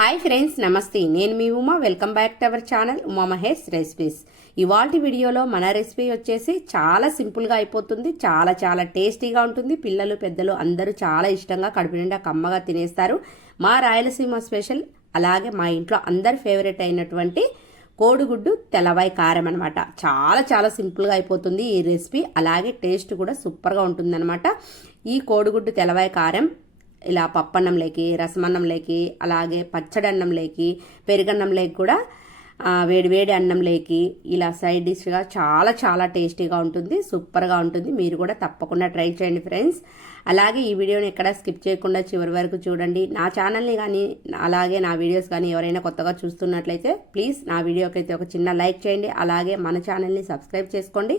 Hi friends నమస్తే. నేను మీ Uma. Welcome back to our channel Uma Mahesh recipes. ఇవాళ వీడియోలో మన రెసిపీ వచ్చేసి చాలా సింపుల్గా అయిపోతుంది చాలా చాలా టేస్టీగా ఉంటుంది. పిల్లలు పెద్దలు అందరూ చాలా ఇష్టంగా కడుపు నిండా కమ్మగా తినేస్తారు. మా రాయలసీమ స్పెషల్ అలాగే మా ఇంట్లో అందరి ఫేవరెట్ అయినటువంటి కోడిగుడ్డు తెల్లవాయి కారం అనమాట చాలా చాలా సింపుల్గా అయిపోతుంది ఈ రెసిపీ. అలాగే టేస్ట్ కూడా సూపర్గా ఉంటుందన్నమాట. ఈ కోడిగుడ్డు తెల్లవాయి కారం ఇలా పప్పన్నంలోకి రసమన్నంలోకి అలాగే పచ్చడి అన్నంలోకి పెరుగన్నంలోకి కూడా వేడివేడి వేడి వేడి అన్నంలోకి ఇలా సైడ్ డిష్గా చాలా చాలా టేస్టీగా ఉంటుంది సూపర్గా ఉంటుంది. మీరు కూడా తప్పకుండా ట్రై చేయండి ఫ్రెండ్స్. అలాగే ఈ వీడియోని ఎక్కడ స్కిప్ చేయకుండా చివరి వరకు చూడండి. నా ఛానల్ని కానీ అలాగే నా వీడియోస్ కానీ ఎవరైనా కొత్తగా చూస్తున్నట్లయితే ప్లీజ్ నా వీడియోకి అయితే ఒక చిన్న లైక్ చేయండి. అలాగే మన ఛానల్ని సబ్స్క్రైబ్ చేసుకోండి.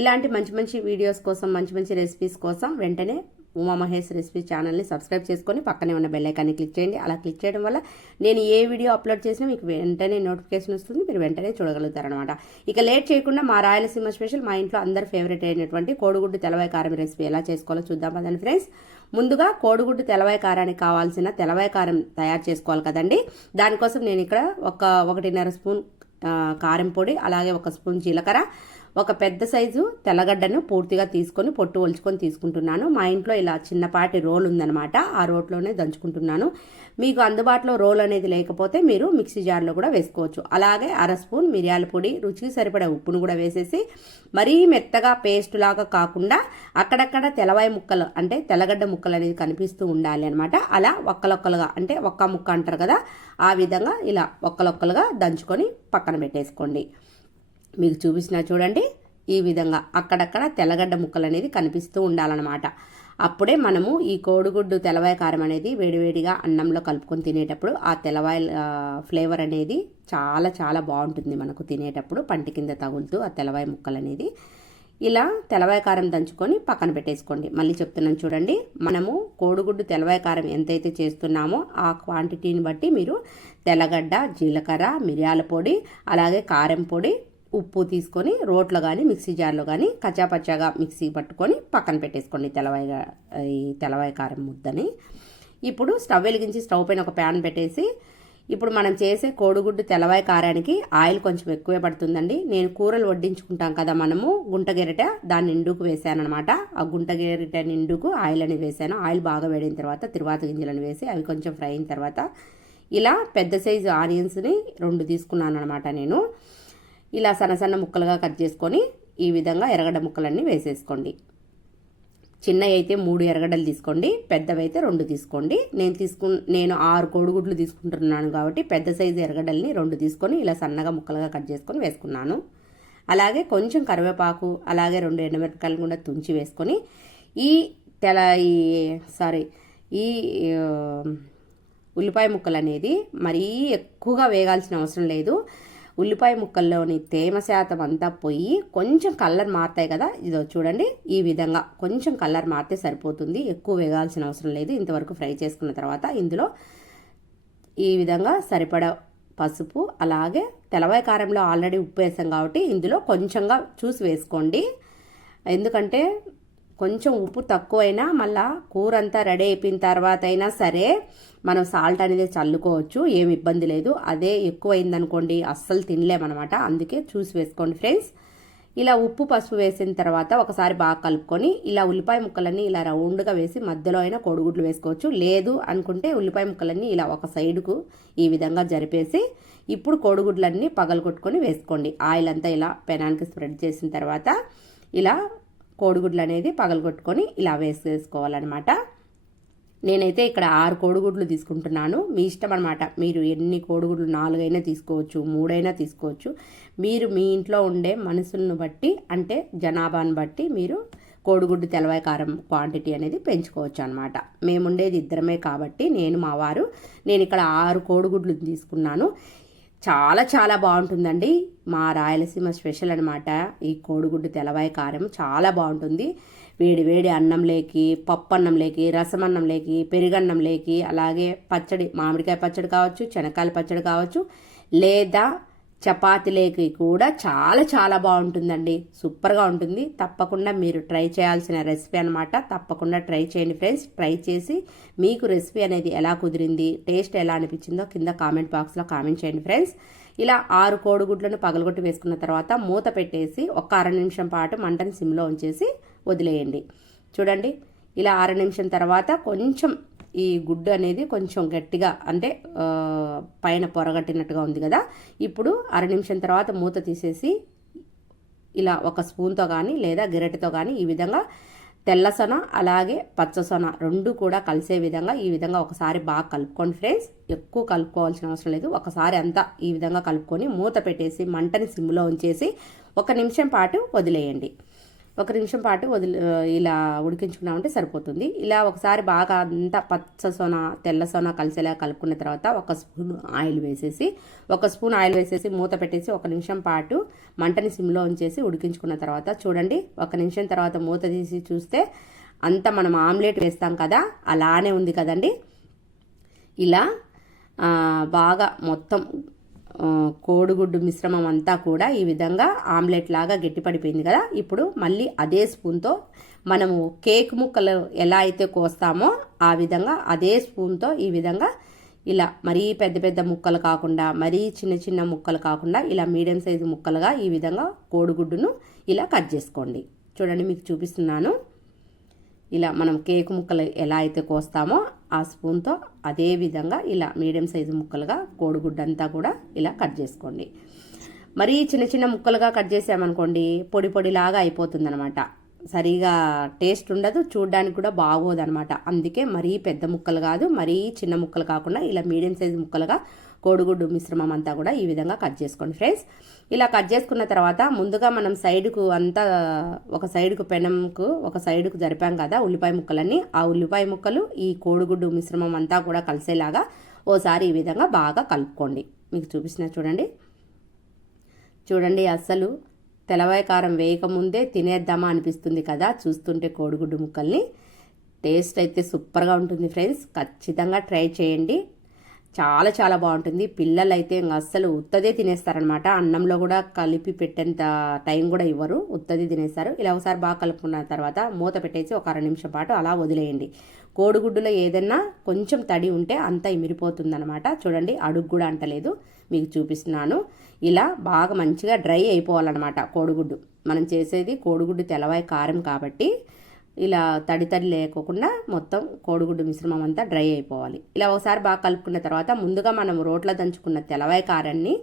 ఇలాంటి మంచి మంచి వీడియోస్ కోసం మంచి మంచి రెసిపీస్ కోసం వెంటనే ఉమా మహేష్ రెసిపీ ఛానల్ని సబ్స్క్రైబ్ చేసుకొని పక్కనే ఉన్న బెల్ ఐకాన్ని క్లిక్ చేయండి. అలా క్లిక్ చేయడం వల్ల నేను ఏ వీడియో అప్లోడ్ చేసినా మీకు వెంటనే నోటిఫికేషన్ వస్తుంది. మీరు వెంటనే చూడగలుగుతారనమాట ఇక లేట్ చేయకుండా మా రాయలసీమ స్పెషల్ మా ఇంట్లో అందరు ఫేవరెట్ అయినటువంటి కోడిగుడ్డు తెలవాయి కారం రెసిపీ ఎలా చేసుకోవాలో చూద్దాం పదండి ఫ్రెండ్స్ ముందుగా కోడిగుడ్డు తెలవాయి కారానికి కావాల్సిన తెలవాయి కారం తయారు చేసుకోవాలి కదండి. దానికోసం నేను ఇక్కడ ఒక ఒకటిన్నర స్పూన్ కారం పొడి అలాగే ఒక స్పూన్ జీలకర్ర ఒక పెద్ద సైజు తెల్లగడ్డను పూర్తిగా తీసుకొని పొట్టు ఒలుచుకొని తీసుకుంటున్నాను. మా ఇంట్లో ఇలా చిన్నపాటి రోల్ ఉందన్నమాట. ఆ రోట్లోనే దంచుకుంటున్నాను. మీకు అందుబాటులో రోల్ అనేది లేకపోతే మీరు మిక్సీ జార్లో కూడా వేసుకోవచ్చు. అలాగే అర స్పూన్ మిరియాల పొడి రుచికి సరిపడే ఉప్పును కూడా వేసేసి మరీ మెత్తగా పేస్ట్ లాగా కాకుండా అక్కడక్కడ తెల్లవాయి ముక్కలు అంటే తెల్లగడ్డ ముక్కలు అనేది కనిపిస్తూ ఉండాలి అనమాట అలా ఒక్కలొక్కలుగా అంటే ఒక్క ముక్క అంటారు కదా ఆ విధంగా ఇలా ఒక్కలొక్కలుగా దంచుకొని పక్కన పెట్టేసుకోండి. మీకు చూపించిన చూడండి. ఈ విధంగా అక్కడక్కడ తెల్లగడ్డ ముక్కలు అనేది కనిపిస్తూ ఉండాలన్నమాట. అప్పుడే మనము ఈ కోడిగుడ్డు తెలవాయ కారం అనేది వేడివేడిగా అన్నంలో కలుపుకొని తినేటప్పుడు ఆ తెలవాయ ఫ్లేవర్ అనేది చాలా చాలా బాగుంటుంది మనకు తినేటప్పుడు పంటి కింద తగులుతూ ఆ తెలవాయ ముక్కలు అనేది ఇలా తెలవాయ కారం దంచుకొని పక్కన పెట్టేసుకోండి. మళ్ళీ చెప్తున్నాను చూడండి. మనము కోడిగుడ్డు తెలవాయ కారం ఎంతైతే చేస్తున్నామో ఆ క్వాంటిటీని బట్టి మీరు తెల్లగడ్డ జీలకర్ర మిరియాల పొడి అలాగే కారం పొడి ఉప్పు తీసుకొని రోట్లో కానీ మిక్సీ జార్లో కానీ కచ్చాపచ్చాగా మిక్సీ పట్టుకొని పక్కన పెట్టేసుకోండి తెల్లవాయ ఈ తెలవాయి కారం ముద్దని. ఇప్పుడు స్టవ్ వెలిగించి స్టవ్ పైన ఒక ప్యాన్ పెట్టేసి ఇప్పుడు మనం చేసే కోడిగుడ్డు తెలవాయి కారానికి ఆయిల్ కొంచెం ఎక్కువే పడుతుందండి. నేను కూరలు వడ్డించుకుంటాం కదా మనము గుంట గెరిట దాని నిండుకు వేసానమాట ఆ గుంట గెరిట నిండుకు ఆయిల్ అని వేసాను. ఆయిల్ బాగా వేడిన తర్వాత తిరువాత గింజలను వేసి అవి కొంచెం ఫ్రై అయిన తర్వాత ఇలా పెద్ద సైజు ఆనియన్స్ని రెండు తీసుకున్నాను అనమాట నేను. ఇలా సన్న సన్న ముక్కలుగా కట్ చేసుకొని ఈ విధంగా ఎర్రగడ్డ ముక్కలన్నీ వేసేసుకోండి. చిన్నవి అయితే మూడు ఎర్రగడ్డలు తీసుకోండి పెద్దవి అయితే రెండు తీసుకోండి. నేను తీసుకు నేను ఆరు కోడిగుడ్లు తీసుకుంటున్నాను కాబట్టి పెద్ద సైజు ఎర్రగడ్డల్ని రెండు తీసుకొని ఇలా సన్నగా ముక్కలుగా కట్ చేసుకొని వేసుకున్నాను. అలాగే కొంచెం కరివేపాకు అలాగే రెండు ఎండుమిరపకాయలు కూడా తుంచి వేసుకొని ఈ తెల ఈ సారీ ఈ ఉల్లిపాయ ముక్కలు అనేది మరీ ఎక్కువగా వేగాల్సిన అవసరం లేదు. ఉల్లిపాయ ముక్కల్లోని తేమ శాతం అంతా పోయి కొంచెం కలర్ మారుతాయి కదా. ఇదో చూడండి ఈ విధంగా కొంచెం కలర్ మారితే సరిపోతుంది. ఎక్కువ వేగాల్సిన అవసరం లేదు. ఇంతవరకు ఫ్రై చేసుకున్న తర్వాత ఇందులో ఈ విధంగా సరిపడా పసుపు అలాగే తెలవాయ కారంలో ఆల్రెడీ ఉప్పు వేసాం కాబట్టి ఇందులో కొంచెంగా చూసి వేసుకోండి. ఎందుకంటే కొంచెం ఉప్పు తక్కువైనా మళ్ళా కూర అంతా రెడీ అయిపోయిన తర్వాత అయినా సరే మనం సాల్ట్ అనేది చల్లుకోవచ్చు ఏమి ఇబ్బంది లేదు. అదే ఎక్కువ అయిందనుకోండి అస్సలు తినలేమన్నమాట. అందుకే చూసి వేసుకోండి ఫ్రెండ్స్. ఇలా ఉప్పు పసుపు వేసిన తర్వాత ఒకసారి బాగా కలుపుకొని ఇలా ఉల్లిపాయ ముక్కలన్నీ ఇలా రౌండ్గా వేసి మధ్యలో అయినా కోడిగుడ్లు వేసుకోవచ్చు. లేదు అనుకుంటే ఉల్లిపాయ ముక్కలన్నీ ఇలా ఒక సైడుకు ఈ విధంగా జరిపేసి ఇప్పుడు కోడిగుడ్లన్నీ పగలగొట్టుకొని వేసుకోండి. ఆయిల్ అంతా ఇలా పెనానికి స్ప్రెడ్ చేసిన తర్వాత ఇలా కోడిగుడ్లు అనేది పగలగొట్టుకొని ఇలా వేసేసుకోవాలన్నమాట. నేనైతే ఇక్కడ ఆరు కోడిగుడ్లు తీసుకుంటున్నాను. మీ ఇష్టం అనమాట మీరు ఎన్ని కోడిగుడ్లు నాలుగైనా తీసుకోవచ్చు మూడైనా తీసుకోవచ్చు. మీరు మీ ఇంట్లో ఉండే మనుషులను బట్టి అంటే జనాభాను బట్టి మీరు కోడిగుడ్డు తెలవాయి కారం క్వాంటిటీ అనేది పెంచుకోవచ్చు అనమాట మేముండేది ఇద్దరమే కాబట్టి నేను మా వారు. నేను ఇక్కడ ఆరు కోడిగుడ్లు తీసుకున్నాను. చాలా చాలా బాగుంటుందండి. మా రాయలసీమ స్పెషల్ అనమాట ఈ కోడిగుడ్డు తెలవాయ కారం చాలా బాగుంటుంది. వేడి వేడి అన్నం లేకి పప్పు అన్నంలోకి రసం పెరుగన్నం లేకి అలాగే పచ్చడి మామిడికాయ పచ్చడి కావచ్చు శనక్కాయల పచ్చడి కావచ్చు లేదా చపాతీలేకి కూడా చాలా చాలా బాగుంటుందండి. సూపర్గా ఉంటుంది. తప్పకుండా మీరు ట్రై చేయాల్సిన రెసిపీ అనమాట తప్పకుండా ట్రై చేయండి ఫ్రెండ్స్. ట్రై చేసి మీకు రెసిపీ అనేది ఎలా కుదిరింది టేస్ట్ ఎలా అనిపించిందో కింద కామెంట్ బాక్స్లో కామెంట్ చేయండి ఫ్రెండ్స్. ఇలా ఆరు కోడిగుడ్లను పగలగొట్టి వేసుకున్న తర్వాత మూత పెట్టేసి ఒక అర నిమిషం పాటు మంటను సిమ్లో ఉంచేసి వదిలేయండి. చూడండి. ఇలా అర నిమిషం తర్వాత కొంచెం ఈ గుడ్డు అనేది కొంచెం గట్టిగా అంటే పైన పొరగట్టినట్టుగా ఉంది కదా. ఇప్పుడు అర నిమిషం తర్వాత మూత తీసేసి ఇలా ఒక స్పూన్తో కానీ లేదా గిరటితో కానీ ఈ విధంగా తెల్లసొన అలాగే పచ్చసొన రెండు కూడా కలిసే విధంగా ఈ విధంగా ఒకసారి బాగా కలుపుకోండి ఫ్రెండ్స్. ఎక్కువ కలుపుకోవాల్సిన అవసరం లేదు. ఒకసారి అంతా ఈ విధంగా కలుపుకొని మూత పెట్టేసి మంటని సిమ్లో ఉంచేసి ఒక నిమిషం పాటు వదిలేయండి. ఒక నిమిషం పాటు వదిలి ఇలా ఉడికించుకున్నామంటే సరిపోతుంది. ఇలా ఒకసారి బాగా అంతా పచ్చ సొన తెల్ల సొన కలిసేలా కలుపుకున్న తర్వాత ఒక స్పూన్ ఆయిల్ వేసేసి ఒక స్పూన్ ఆయిల్ వేసేసి మూత పెట్టేసి ఒక నిమిషం పాటు మంటని సిమ్లో ఉంచేసి ఉడికించుకున్న తర్వాత చూడండి ఒక నిమిషం తర్వాత మూత తీసి చూస్తే అంత మనం ఆమ్లెట్ వేస్తాం కదా అలానే ఉంది కదండి. ఇలా బాగా మొత్తం కోడిగుడ్డు మిశ్రమం అంతా కూడా ఈ విధంగా ఆమ్లెట్ లాగా గట్టిపడిపోయింది కదా. ఇప్పుడు మళ్ళీ అదే స్పూన్తో మనము కేక్ ముక్కలు ఎలా అయితే కోస్తామో ఆ విధంగా అదే స్పూన్తో ఈ విధంగా ఇలా మరీ పెద్ద పెద్ద ముక్కలు కాకుండా మరీ చిన్న చిన్న ముక్కలు కాకుండా ఇలా మీడియం సైజు ముక్కలుగా ఈ విధంగా కోడిగుడ్డును ఇలా కట్ చేసుకోండి. చూడండి మీకు చూపిస్తున్నాను. ఇలా మనం కేక్ ముక్కలు ఎలా అయితే కోస్తామో ఆ స్పూన్తో అదే విధంగా ఇలా మీడియం సైజు ముక్కలుగా కోడిగుడ్డంతా కూడా ఇలా కట్ చేసుకోండి. మరీ చిన్న చిన్న ముక్కలుగా కట్ చేసామనుకోండి పొడి పొడిలాగా అయిపోతుందనమాట. సరిగా టేస్ట్ ఉండదు చూడడానికి కూడా బాగోదనమాట. అందుకే మరీ పెద్ద ముక్కలు కాదు మరీ చిన్న ముక్కలు కాకుండా ఇలా మీడియం సైజు ముక్కలుగా కోడిగుడ్డు మిశ్రమం అంతా కూడా ఈ విధంగా కట్ చేసుకోండి ఫ్రెండ్స్. ఇలా కట్ చేసుకున్న తర్వాత ముందుగా మనం సైడ్కు అంతా ఒక సైడ్కు పెనంకు ఒక సైడ్కు జరిపాం కదా ఉల్లిపాయ ముక్కలన్నీ. ఆ ఉల్లిపాయ ముక్కలు ఈ కోడిగుడ్డు మిశ్రమం అంతా కూడా కలిసేలాగా ఓసారి ఈ విధంగా బాగా కలుపుకోండి. మీకు చూపించిన చూడండి. చూడండి అస్సలు తెలవాయి కారం వేయకముందే తినేద్దామా అనిపిస్తుంది కదా చూస్తుంటే కోడిగుడ్డు ముక్కల్ని. టేస్ట్ అయితే సూపర్గా ఉంటుంది ఫ్రెండ్స్. ఖచ్చితంగా ట్రై చేయండి. చాలా చాలా బాగుంటుంది. పిల్లలు అయితే ఇంకా అస్సలు ఉత్తదే తినేస్తారనమాట. అన్నంలో కూడా కలిపి పెట్టేంత టైం కూడా ఇవ్వరు. ఉత్తది తినేస్తారు. ఇలా ఒకసారి బాగా కలుపుకున్న తర్వాత మూత పెట్టేసి ఒక అర నిమిషం పాటు అలా వదిలేయండి. కోడిగుడ్డులో ఏదన్నా కొంచెం తడి ఉంటే అంతా ఇమిరిపోతుందనమాట. చూడండి అడుగు కూడా అంటలేదు మీకు చూపిస్తున్నాను. ఇలా బాగా మంచిగా డ్రై అయిపోవాలన్నమాట కోడిగుడ్డు. మనం చేసేది కోడిగుడ్డు తెల్లవాయి కారం కాబట్టి ఇలా తడి తడి లేకోకుండా మొత్తం కోడిగుడ్డు మిశ్రమం అంతా డ్రై అయిపోవాలి. ఇలా ఒకసారి బాగా కలుపుకున్న తర్వాత ముందుగా మనం రోట్లో దంచుకున్న తెలవాయి కారాన్ని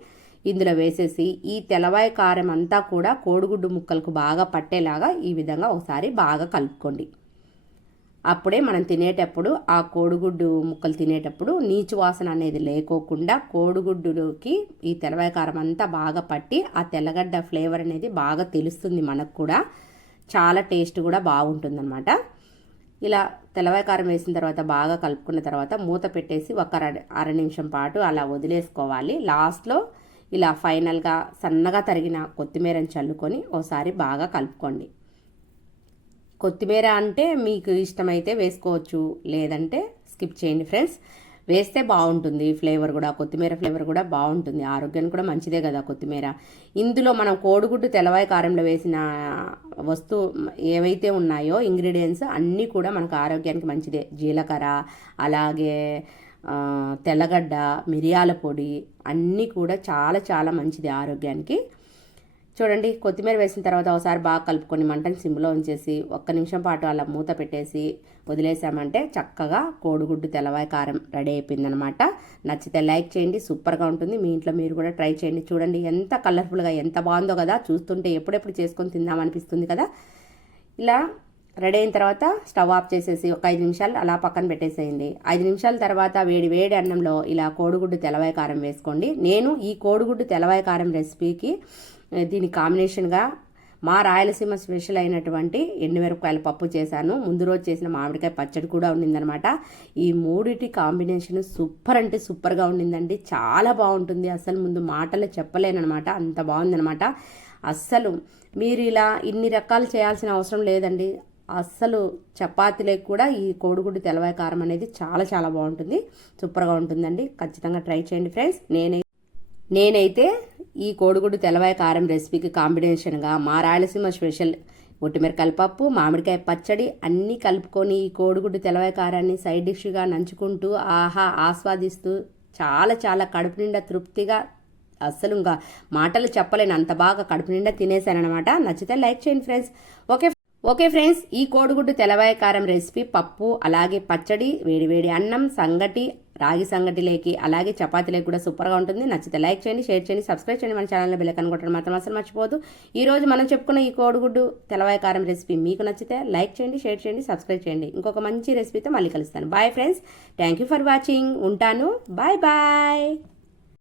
ఇందులో వేసేసి ఈ తెలవాయి కారం అంతా కూడా కోడిగుడ్డు ముక్కలకు బాగా పట్టేలాగా ఈ విధంగా ఒకసారి బాగా కలుపుకోండి. అప్పుడే మనం తినేటప్పుడు ఆ కోడిగుడ్డు ముక్కలు తినేటప్పుడు నీచు వాసన అనేది లేకోకుండా కోడిగుడ్డుకి ఈ తెలవాయి కారం అంతా బాగా పట్టి ఆ తెల్లగడ్డ ఫ్లేవర్ అనేది బాగా తెలుస్తుంది మనకు కూడా. చాలా టేస్ట్ కూడా బాగుంటుందన్నమాట. ఇలా తెల్లవాయ కారం వేసిన తర్వాత బాగా కలుపుకున్న తర్వాత మూత పెట్టేసి ఒక అర నిమిషం పాటు అలా వదిలేసుకోవాలి. లాస్ట్లో ఇలా ఫైనల్గా సన్నగా తరిగిన కొత్తిమీరని చల్లుకొని ఓసారి బాగా కలుపుకోండి. కొత్తిమీర అంటే మీకు ఇష్టమైతే వేసుకోవచ్చు లేదంటే స్కిప్ చేయండి ఫ్రెండ్స్ వేస్తే బాగుంటుంది ఫ్లేవర్ కూడా కొత్తిమీర ఫ్లేవర్ కూడా బాగుంటుంది. ఆరోగ్యానికి కూడా మంచిదే కదా కొత్తిమీర. ఇందులో మనం కోడిగుడ్డు తెల్లవాయ కారంలో వేసిన వస్తువు ఏవైతే ఉన్నాయో ఇంగ్రీడియంట్స్ అన్నీ కూడా మనకు ఆరోగ్యానికి మంచిదే. జీలకర్ర అలాగే తెల్లగడ్డ మిరియాల పొడి అన్నీ కూడా చాలా చాలా మంచిది ఆరోగ్యానికి. చూడండి కొత్తిమీర వేసిన తర్వాత ఒకసారి బాగా కలుపుకొని మంటను సిమ్లో ఉంచేసి ఒక్క నిమిషం పాటు అలా మూత పెట్టేసి వదిలేసామంటే చక్కగా కోడిగుడ్డు తెల్లవాయి కారం రెడీ అయిపోయిందనమాట. నచ్చితే లైక్ చేయండి సూపర్గా ఉంటుంది. మీ ఇంట్లో మీరు కూడా ట్రై చేయండి. చూడండి ఎంత కలర్ఫుల్గా ఎంత బాగుందో కదా. చూస్తుంటే ఎప్పుడెప్పుడు చేసుకొని తిందామనిపిస్తుంది కదా. ఇలా రెడీ అయిన తర్వాత స్టవ్ ఆఫ్ చేసేసి ఒక ఐదు నిమిషాలు అలా పక్కన పెట్టేసేయండి. ఐదు నిమిషాల తర్వాత వేడి వేడి అన్నంలో ఇలా కోడిగుడ్డు తెల్లవాయి కారం వేసుకోండి. నేను ఈ కోడిగుడ్డు తెల్లవాయి కారం రెసిపీకి దీని కాంబినేషన్గా మా రాయలసీమ స్పెషల్ అయినటువంటి ఎండుమిరపకాయల పప్పు చేశాను. ముందు రోజు చేసిన మామిడికాయ పచ్చడి కూడా ఉండిందనమాట ఈ మూడిటి కాంబినేషన్ సూపర్ అంటే సూపర్గా ఉండిందండి. చాలా బాగుంటుంది. అసలు ముందు మాటలు చెప్పలేనమాట అంత బాగుందనమాట అస్సలు మీరు ఇలా ఇన్ని రకాలు చేయాల్సిన అవసరం లేదండి. అస్సలు చపాతీలకు కూడా ఈ కోడిగుడ్డు తెలవాయ కారం అనేది చాలా చాలా బాగుంటుంది. సూపర్గా ఉంటుందండి. ఖచ్చితంగా ట్రై చేయండి ఫ్రెండ్స్. నేనే నేనైతే ఈ కోడిగుడ్డు తెల్లవాయ కారం రెసిపీకి కాంబినేషన్గా మా రాయలసీమ స్పెషల్ ఒట్టిమిరకాయల పప్పు మామిడికాయ పచ్చడి అన్నీ కలుపుకొని ఈ కోడిగుడ్డు తెల్లవాయ కారాన్ని సైడ్ డిష్గా నంచుకుంటూ ఆహా ఆస్వాదిస్తూ చాలా చాలా కడుపు నిండా తృప్తిగా అస్సలు ఇంకా మాటలు చెప్పలేను అంత బాగా కడుపు నిండా తినేసానమాట నచ్చితే లైక్ చేయండి ఫ్రెండ్స్. ఓకే ఓకే ఫ్రెండ్స్ ఈ కోడిగుడ్డు తెల్లవాయ కారం రెసిపీ పప్పు అలాగే పచ్చడి వేడివేడి అన్నం సంగటి రాగి సంగటిలేకి అలాగే చపాతీలేకి కూడా సూపర్గా ఉంటుంది. నచ్చితే లైక్ చేయండి షేర్ చేయండి సబ్స్క్రైబ్ చేయండి. మన ఛానల్లో బెల్ కొట్టడం మాత్రం అసలు మర్చిపోదు ఈ రోజు మనం చెప్పుకున్న ఈ కోడిగుడ్డు తెలవాయ కారం రెసిపీ మీకు నచ్చితే లైక్ చేయండి షేర్ చేయండి సబ్స్క్రైబ్ చేయండి. ఇంకొక మంచి రెసిపీతో మళ్ళీ కలుస్తాను. Bye friends thank you for watching ఉంటాను. Bye bye